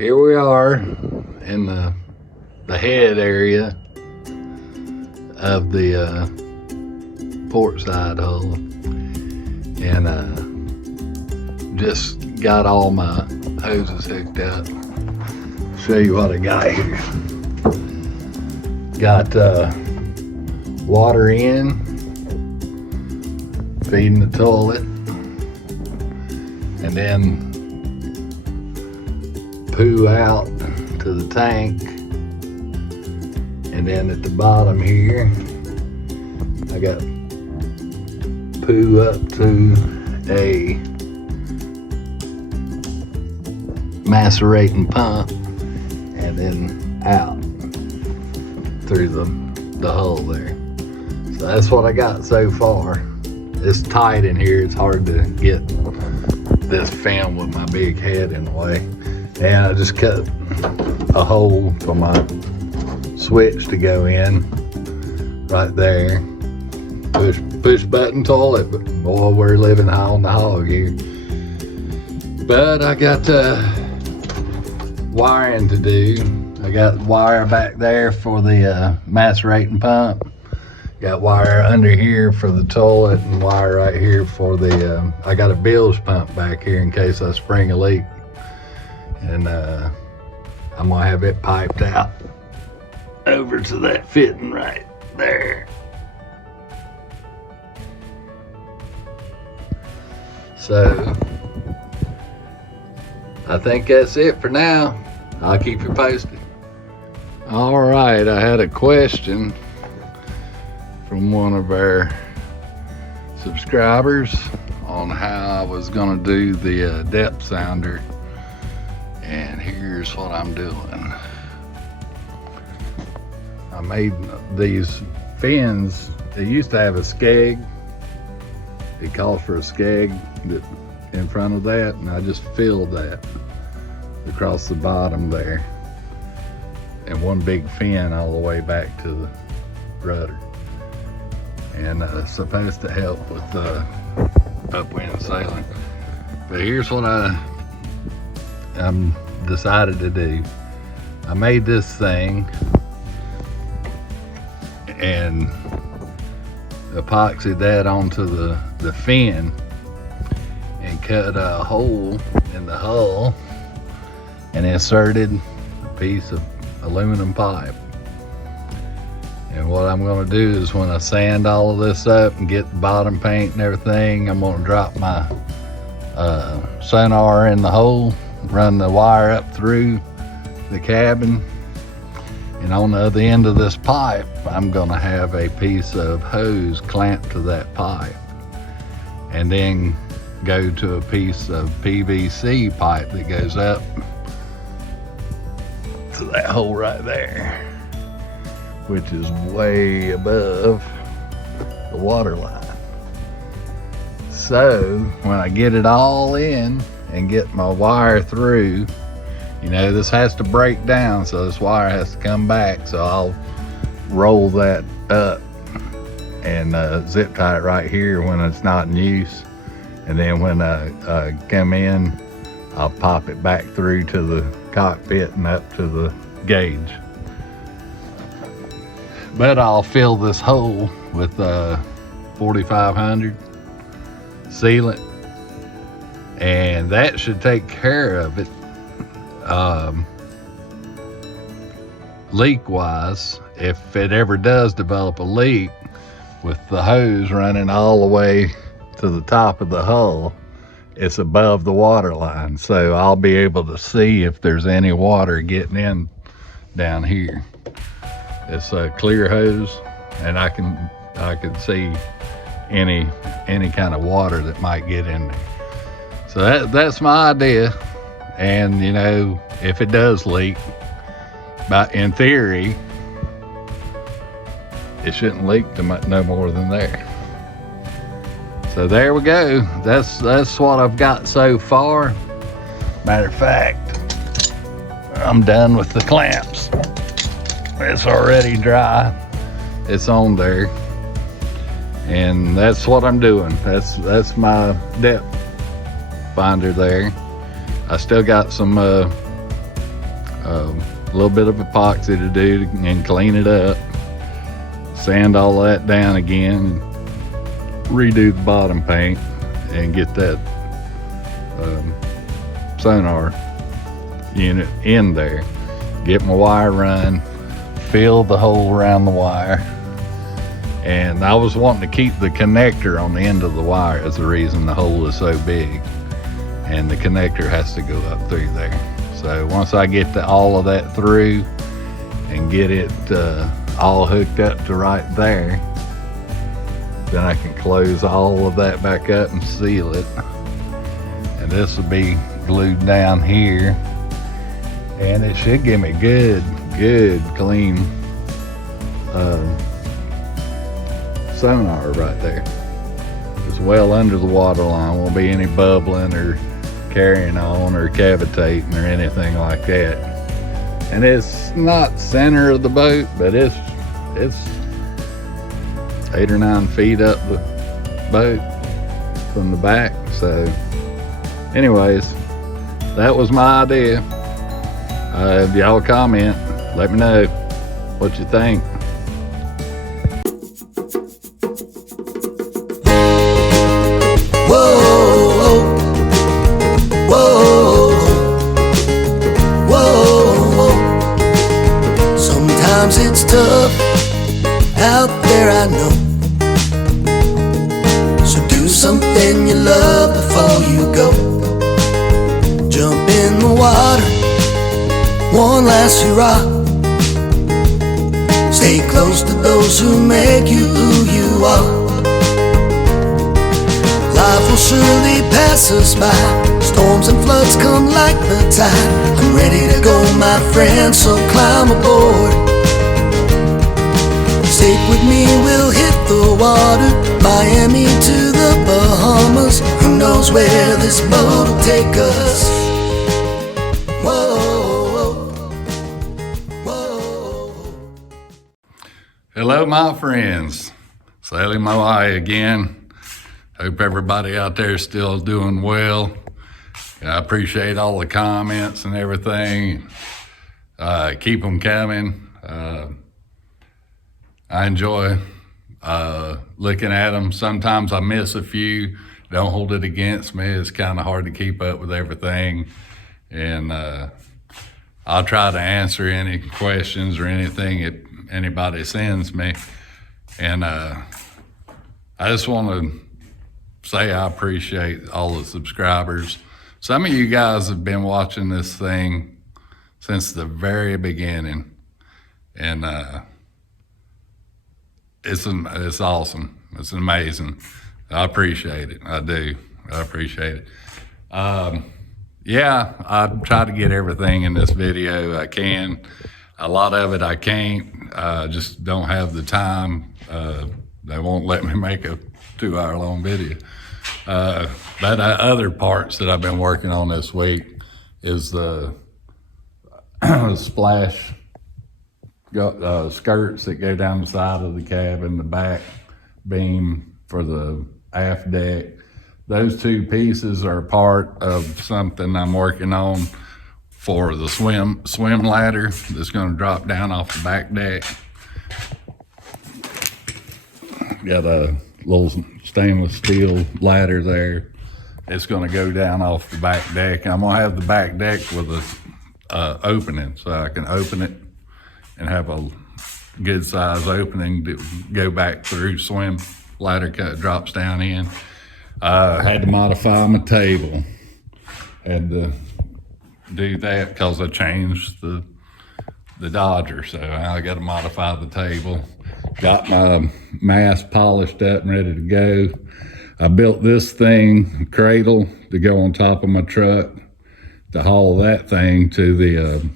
Here we are in the head area of the port side hull, and just got all my hoses hooked up. Show you what I got here. Got water in, feeding the toilet, and then poo out to the tank, and then at the bottom here I got poo up to a macerating pump and then out through the hull there. So that's what I got so far. It's tight in here. It's hard to get this film with my big head in the way. And I just cut a hole for my switch to go in right there. Push button toilet, but boy, we're living high on the hog here. But I got wiring to do. I got wire back there for the macerating pump. Got wire under here for the toilet, and wire right here for the, I got a bilge pump back here in case I spring a leak. And I'm gonna have it piped out over to that fitting right there. So I think that's it for now. I'll keep you posted. All right, I had a question from one of our subscribers on how I was gonna do the depth sounder. And here's what I'm doing. I made these fins. They used to have a skeg. It calls for a skeg in front of that, and I just filled that across the bottom there. And one big fin all the way back to the rudder. And supposed to help with the upwind sailing. But here's what I'm decided to do. I made this thing and epoxied that onto the fin and cut a hole in the hull and inserted a piece of aluminum pipe. And what I'm going to do is when I sand all of this up and get the bottom paint and everything, I'm going to drop my sonar in the hole, run the wire up through the cabin, and on the other end of this pipe I'm going to have a piece of hose clamped to that pipe, and then go to a piece of PVC pipe that goes up to that hole right there, which is way above the water line. So when I get it all in and get my wire through, you know, this has to break down, so this wire has to come back. So I'll roll that up and zip tie it right here when it's not in use. And then when I come in, I'll pop it back through to the cockpit and up to the gauge. But I'll fill this hole with 4500 sealant, and that should take care of it. Leak wise, if it ever does develop a leak, with the hose running all the way to the top of the hull, it's above the water line, so I'll be able to see if there's any water getting in down here. It's a clear hose, and I can see any kind of water that might get in there. So that's my idea. And you know, if it does leak, but in theory it shouldn't leak to no more than there. So there we go. That's what I've got so far. Matter of fact, I'm done with the clamps. It's already dry. It's on there. And that's what I'm doing. That's my depth finder there. I still got some A little bit of epoxy to do and clean it up, sand all that down again, redo the bottom paint, and get that sonar unit in there. Get my wire run, fill the hole around the wire, and I was wanting to keep the connector on the end of the wire as the reason the hole is so big, and the connector has to go up through there. So once I get all of that through and get it all hooked up to right there, then I can close all of that back up and seal it. And this will be glued down here, and it should give me good clean sonar right there. It's well under the water line, won't be any bubbling or carrying on or cavitating or anything like that. And it's not center of the boat, but it's 8 or 9 feet up the boat from the back. So anyways, that was my idea. If y'all comment, let me know what you think. Sometimes it's tough out there, I know. So do something you love before you go. Jump in the water, one last hurrah. Stay close to those who make you who you are. Life will surely pass us by. Storms and floods come like the tide. I'm ready to go, my friend, so climb aboard. Stick with me, we'll hit the water. Miami to the Bahamas. Who knows where this boat will take us? Whoa, whoa, whoa. Hello, my friends. Sailing Moai again. Hope everybody out there is still doing well. I appreciate all the comments and everything. Keep them coming. I enjoy looking at them. Sometimes I miss a few. Don't hold it against me. It's kind of hard to keep up with everything. And I'll try to answer any questions or anything that anybody sends me. And I just want to say I appreciate all the subscribers. Some of you guys have been watching this thing since the very beginning, and it's awesome. It's amazing. I appreciate it. I do. I appreciate it. Yeah, I try to get everything in this video I can. A lot of it I can't. I just don't have the time. They won't let me make a 2-hour long video. But other parts that I've been working on this week is the splash skirts that go down the side of the cabin, the back beam for the aft deck. Those two pieces are part of something I'm working on for the swim ladder that's going to drop down off the back deck. Got a little stainless steel ladder there. It's going to go down off the back deck. I'm going to have the back deck with a opening, so I can open it and have a good size opening to go back through. Swim ladder drops down in. Had to modify my table. Had to do that because I changed the Dodger, so I got to modify the table. Got my mast polished up and ready to go. I built this thing, cradle, to go on top of my truck to haul that thing to the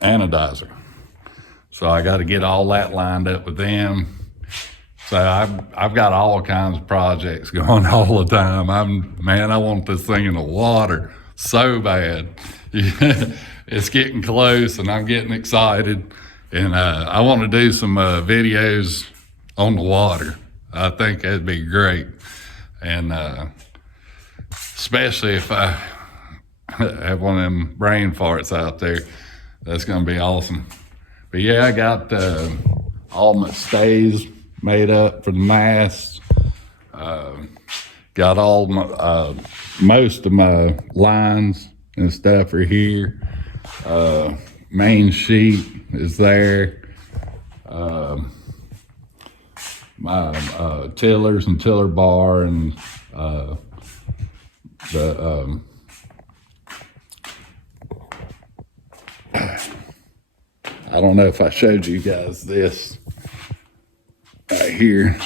anodizer. So I got to get all that lined up with them. So I've got all kinds of projects going all the time. I want this thing in the water so bad. It's getting close and I'm getting excited. And I want to do some videos on the water. I think that'd be great. And especially if I have one of them brain farts out there. That's gonna be awesome. But yeah, I got all my stays made up for the mast. Got all my most of my lines and stuff are here. Main sheet is there. My tillers and tiller bar and the I don't know if I showed you guys this right here.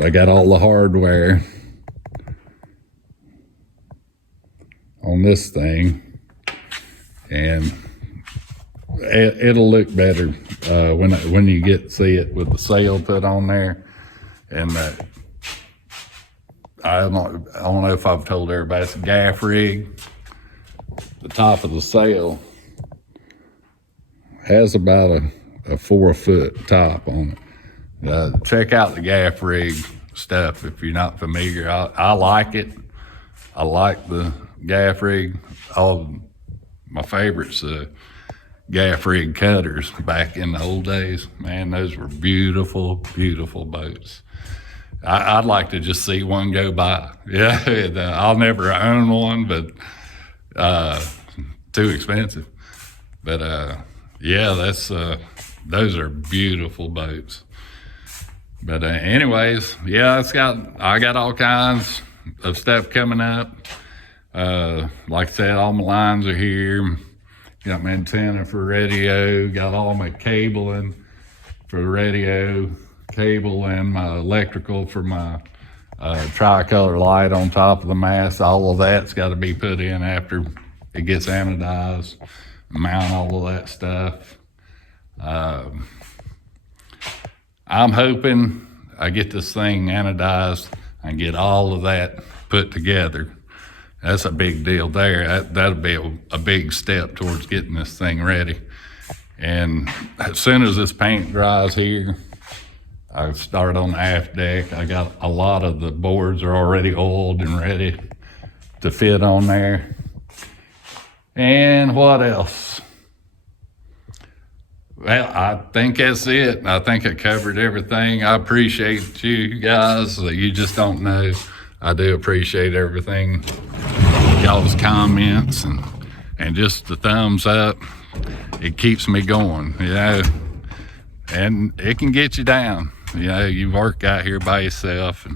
I got all the hardware on this thing, and it'll look better when you get to see it with the sail put on there. And I don't know if I've told everybody, it's a gaff rig. The top of the sail has about a 4 foot top on it. Check out the gaff rig stuff if you're not familiar. I like it. I like the gaff rig. All my favorites, gaff rig cutters back in the old days. Man, those were beautiful, beautiful boats. I'd like to just see one go by. Yeah, I'll never own one, but too expensive. But yeah, those are beautiful boats. But anyways, yeah, I got all kinds of stuff coming up. Like I said, all my lines are here. Got my antenna for radio, got all my cabling for the radio, cable, and my electrical for my tricolor light on top of the mast. All of that's got to be put in after it gets anodized, mount all of that stuff. I'm hoping I get this thing anodized and get all of that put together. That's a big deal there. That'll be a big step towards getting this thing ready. And as soon as this paint dries here, I start on the aft deck. I got a lot of the boards are already oiled and ready to fit on there. And what else? Well, I think that's it. I think I covered everything. I appreciate you guys. You just don't know. I do appreciate everything. Y'all's comments and just the thumbs up. It keeps me going, you know. And it can get you down. You know, you work out here by yourself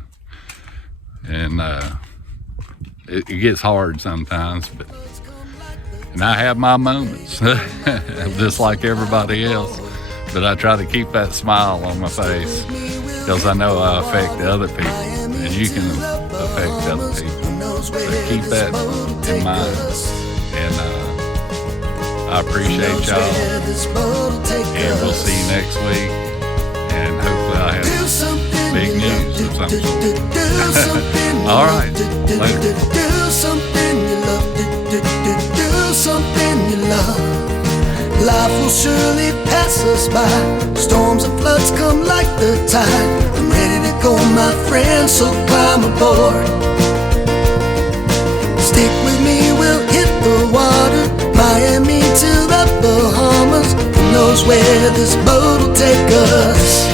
and it gets hard sometimes, and I have my moments, just like everybody else. But I try to keep that smile on my face because I know I affect other people, and you can affect other people. So keep that in mind. And I appreciate y'all. And we'll see you next week. And hopefully I have big news or something. All right, later. Do something you love. Do something you love. Life will surely pass us by. Storms and floods come like the tide. I'm ready to go, my friend, so climb aboard. Stick with me, we'll hit the water. Miami to the Bahamas. Who knows where this boat will take us?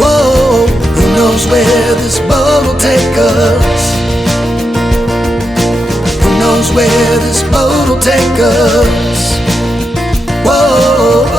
Whoa, who knows where this boat will take us? Who knows where this boat will take us? Whoa.